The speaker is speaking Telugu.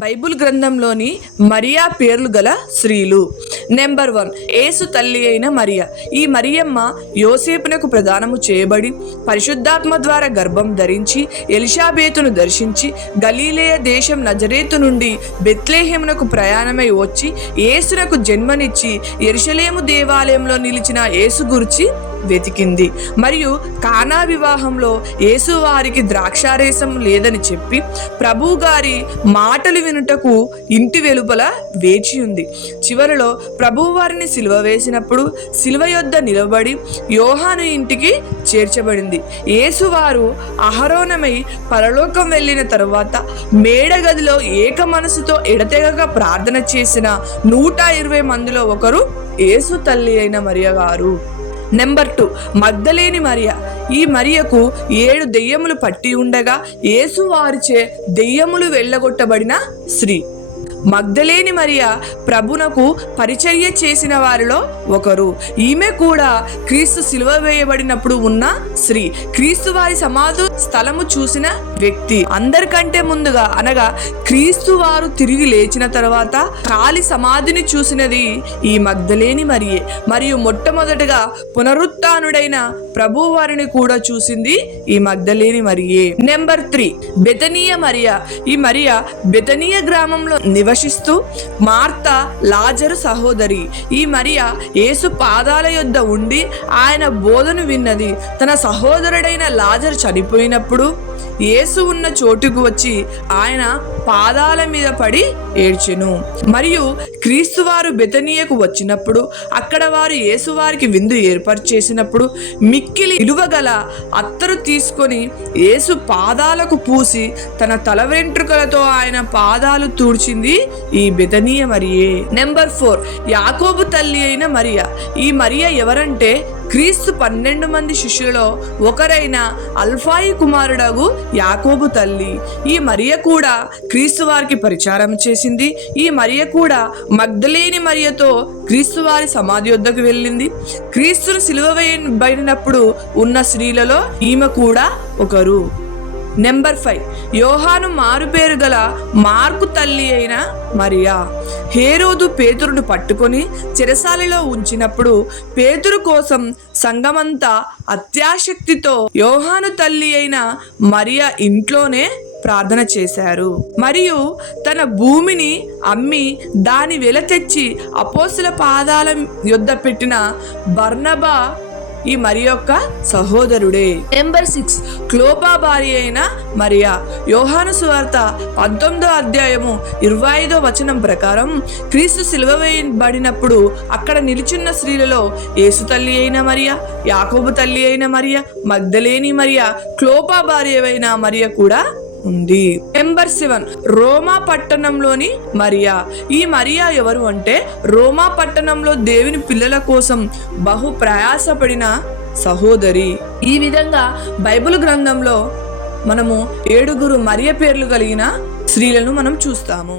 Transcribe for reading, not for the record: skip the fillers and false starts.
బైబిల్ గ్రంథంలోని మరియా పేర్లు గల స్త్రీలు. నెంబర్ 1, యేసు తల్లి అయిన మరియా. ఈ మరియమ్మ యోసేపునకు ప్రదానము చేయబడి పరిశుద్ధాత్మ ద్వారా గర్భం ధరించి ఎలిషాబేతును దర్శించి గలీలయ దేశం నజరేతు నుండి బెత్లెహేమునకు ప్రయాణమై వచ్చి యేసునకు జన్మనిచ్చి యెరూషలేము దేవాలయంలో నిలిచిన యేసు గురించి వెతికింది. మరియు కానా వివాహంలో యేసు వారికి ద్రాక్షారసం లేదని చెప్పి ప్రభు గారి మాటలు వినుటకు ఇంటి వెలుపల వేచి ఉంది. చివరిలో ప్రభు వారిని సిలువ వేసినప్పుడు సిలువ యొద్ద నిలబడి యోహాను ఇంటికి చేర్చబడింది. యేసు వారు అహరోనమై పరలోకం వెళ్ళిన తరువాత మేడగదిలో ఏక మనసుతో ఎడతెగక ప్రార్థన చేసిన 120 మందిలో ఒకరు యేసు తల్లి అయిన మరియ గారు. నెంబర్ 2, మగ్దలేని మరియా. ఈ మరియకు 7 దెయ్యములు పట్టి ఉండగా యేసు వారిచే దెయ్యములు వెళ్ళగొట్టబడిన స్త్రీ. మగ్దలేని మరియా ప్రభునకు పరిచర్య చేసిన వారిలో ఒకరు. ఈమె కూడా క్రీస్తు సిలువ వేయబడినప్పుడు ఉన్న స్త్రీ. క్రీస్తు వారి సమాధి స్థలము చూసిన వ్యక్తి. అందరికంటే ముందుగా అనగా క్రీస్తు వారు తిరిగి లేచిన తర్వాత ఖాళీ సమాధిని చూసినది ఈ మగ్దలేని మరియే. మరియు మొట్టమొదటిగా పునరుత్థానుడైన ప్రభు వారిని కూడా చూసింది ఈ మగ్దలేని మరియే. నెంబర్ 3, బెతనీయ మరియా. ఈ మరియా బెతనీయ గ్రామంలో నివసిస్తూ మార్తా లాజరు సహోదరి. ఈ మరియా యేసు పాదాల యొద్ద ఉండి ఆయన బోధను విన్నది. తన సహోదరుడైన లాజరు చనిపోయినప్పుడు యేసు ఉన్న చోటుకు వచ్చి ఆయన పాదాల మీద పడి ఏడ్చెను. మరియు క్రీస్తు వారు బెతనీయకు వచ్చినప్పుడు అక్కడ వారు యేసు వారికి విందు ఏర్పాటు చేసినప్పుడు మిక్కిలి విలువగల అత్తరు తీసుకొని యేసు పాదాలకు పూసి తన తల వెంట్రుకలతో ఆయన పాదాలు తూడ్చింది ఈ బెతనీయ మరియే. నెంబర్ 4, యాకోబు తల్లి అయిన మరియా. ఈ మరియా ఎవరంటే క్రీస్తు 12 మంది శిష్యులలో ఒకరైన అల్ఫాయి కుమారుడగు యాకోబు తల్లి. ఈ మరియ కూడా క్రీస్తు వారికి పరిచారం చేసింది. ఈ మరియ కూడా మగ్దలేని మరియతో క్రీస్తు వారి సమాధి వద్దకు వెళ్ళింది. క్రీస్తును సిలువ వేయబడినప్పుడు ఉన్న స్త్రీలలో ఈమె కూడా ఒకరు. నెంబర్ 5, యోహాను మారుపేరు గల మార్కు తల్లి అయిన మరియా. హేరోదు పేతురును పట్టుకొని చెరసాలలో ఉంచినప్పుడు పేతురు కోసం సంఘమంతా అత్యాసక్తితో యోహాను తల్లి అయిన మరియా ఇంట్లోనే ప్రార్థన చేశారు. మరియు తన భూమిని అమ్మి దాని వెల తెచ్చి అపోస్తల పాదాల యొద్ద పెట్టిన బర్నబా ఈ మరి యొక్క సహోదరుడే. నెంబర్ 6, క్లోపా భార్య అయిన మరియా. యోహాను సువార్త 19వ అధ్యాయము 25వ వచనం ప్రకారం క్రీస్తు సిలువ వేయబడినప్పుడు అక్కడ నిలుచున్న స్త్రీలలో యేసు తల్లి అయిన మరియా, యాకోబు తల్లి అయిన మరియా, మగ్దలేని మరియా, క్లోపా భార్య అయిన మరియా కూడా ఉంది. నెంబర్ 7, రోమా పట్టణంలోని మరియా. ఈ మరియా ఎవరు అంటే రోమా పట్టణంలో దేవుని పిల్లల కోసం బహు ప్రయాసపడిన సహోదరి. ఈ విధంగా బైబిల్ గ్రంథంలో మనము 7 మరియ పేర్లు కలిగిన స్త్రీలను మనం చూస్తాము.